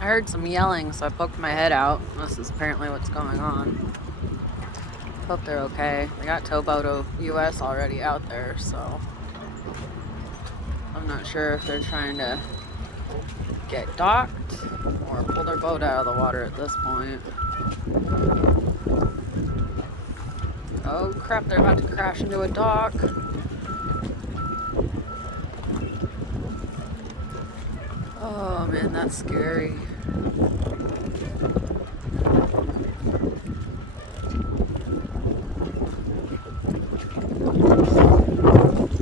I heard some yelling, so I poked my head out. This is apparently what's going on. Hope they're okay. They got Towboat US already out there, so I'm not sure if they're trying to get docked or pull their boat out of the water at this point. Oh crap, they're about to crash into a dock. Oh man, that's scary. I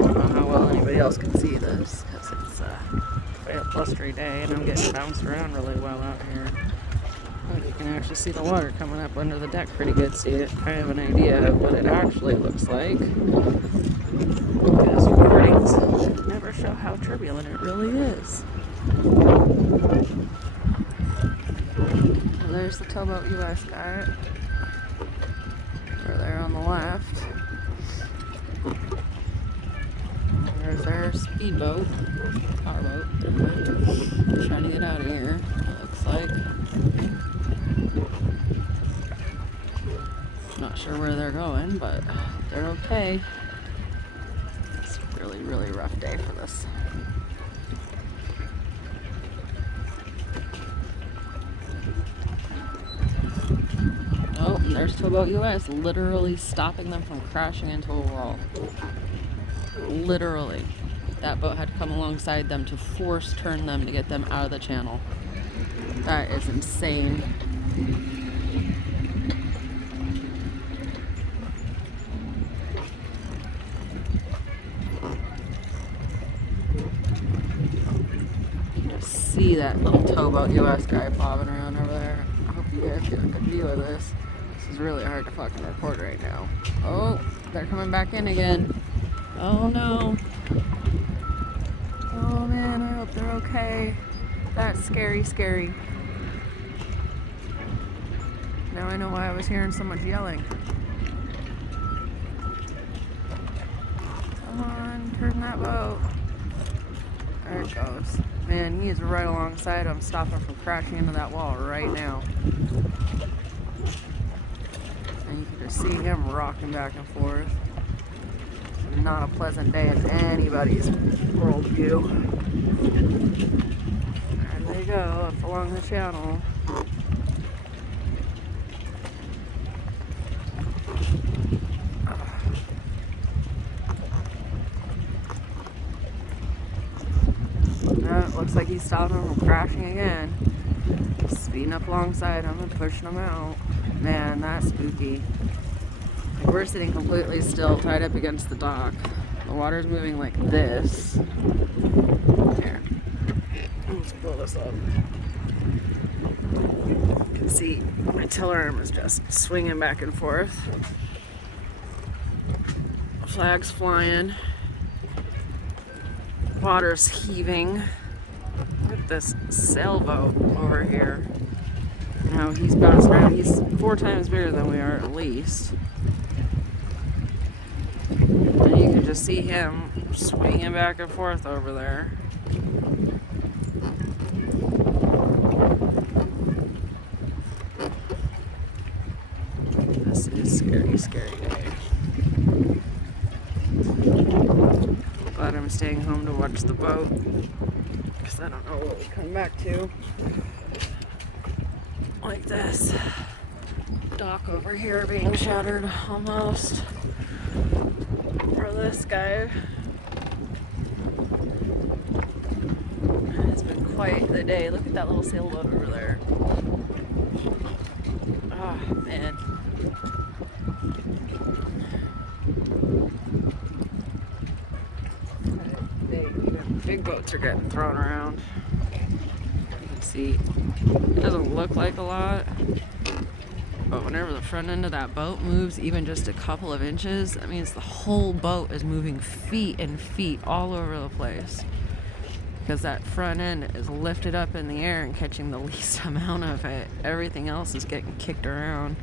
don't know how well anybody else can see this because it's quite a blustery day and I'm getting bounced around really well out here. But you can actually see the water coming up under the deck pretty good, so you kind of have an idea of what it actually looks like. Because recordings never show how turbulent it really is. Well, there's the Towboat US guy. Over there on the left. There's their speedboat. Powerboat. Trying to get out of here, it looks like. Not sure where they're going, but they're okay. It's a really, really rough day for this. Oh, there's Towboat US literally stopping them from crashing into a wall. Literally. That boat had to come alongside them to force turn them to get them out of the channel. That is insane. See that little Towboat US guy bobbing around over there. I hope you guys get a good view of this. This is really hard to fucking record right now. Oh, they're coming back in again. Oh no. Oh man, I hope they're okay. That's scary, scary. Now I know why I was hearing so much yelling. Come on, turn that boat. There it goes. Man, he is right alongside him, stopping from crashing into that wall right now. And you can just see him rocking back and forth. Not a pleasant day in anybody's worldview. There they go, up along the channel. It looks like he's stopping him from crashing again. Speeding up alongside him and pushing him out. Man, that's spooky. We're sitting completely still, tied up against the dock. The water's moving like this. Here. Let's blow this up. You can see my tiller arm is just swinging back and forth. Flags flying. Water's heaving. Look at this sailboat over here. Now he's bouncing around. He's 4 times bigger than we are at least. And you can just see him swinging back and forth over there. This is a scary, scary day. Glad I'm staying home to watch the boat, because I don't know what we come back to. Like this. Dock over here being shattered almost. For this guy. It's been quite the day. Look at that little sailboat over there. Oh, man. Big boats are getting thrown around. You can see it doesn't look like a lot, but whenever the front end of that boat moves even just a couple of inches, that means the whole boat is moving feet and feet all over the place, because that front end is lifted up in the air and catching the least amount of it. Everything else is getting kicked around.